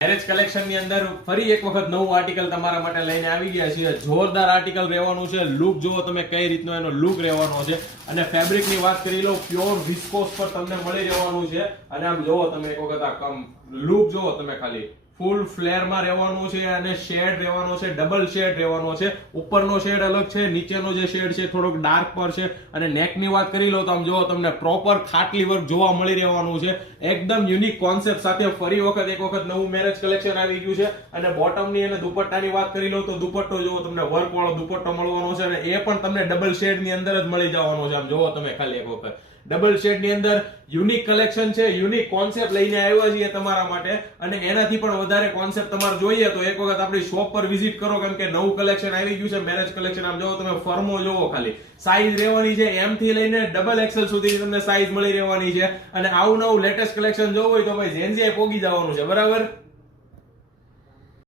Marriage collection ની અંદર ફરી એક વખત નવું આર્ટિકલ તમારા માટે લઈને આવી ગયા છીએ. જોરદાર આર્ટિકલ રહેવાનું છે. લુક જુઓ તમે કઈ રીતનો એનો લુક રહેવાનો છે. અને ફેબ્રિક ની વાત કરી લો, પ્યોર વિસ્કોસ પર તમને મળી રહેવાનું છે. અને આમ જુઓ તમે એક વખત આ લુક જુઓ તમે ખાલી ફૂલ ફ્લેર માં રહેવાનું છે. અને શેડ રહેવાનો છે, ડબલ શેડ રહેવાનો છે. ઉપરનો શેડ અલગ છે, નીચેનો જે શેડ છે થોડોક ડાર્ક પર છે. અને નેક ની વાત કરી લો તો આમ જુઓ તમને પ્રોપર ખાટલી વર્ક જોવા મળી રહેવાનું છે. એકદમ યુનિક કોન્સેપ્ટ સાથે ફરી એક વખત નવું મેરેજ કલેક્શન આવી ગયું છે. અને બોટમ ની અને દુપટ્ટાની વાત કરી લો તો દુપટ્ટો જુઓ તમને વર્ક વાળો દુપટ્ટો મળવાનો છે. અને એ પણ તમને ડબલ શેડ ની અંદર જ મળી જવાનો છે. આમ જુઓ તમે ખાલી એક વખત ડબલ શેડ ની અંદર યુનિક કલેક્શન છે, યુનિક કોન્સેપ્ટ લઈને આવ્યા છીએ તમારા માટે. અને એનાથી પણ વધારે કોન્સેપ્ટ તમારે જોઈએ તો એક વખત આપણી શોપ પર વિઝિટ કરો, કેમ કે નવું કલેક્શન આવી ગયું છે મેરેજ કલેક્શન. આમ જોવો તમે ફર્મો જોવો ખાલી સાઈઝ રહેવાની છે એમ થી લઈને ડબલ એક્સેલ સુધી તમને સાઈઝ મળી રહેવાની છે. અને આવું નવું લેટેસ્ટ કલેક્શન જોવું હોય તો ભાઈ ઝેન્ઝી પોગી જવાનું છે, બરાબર.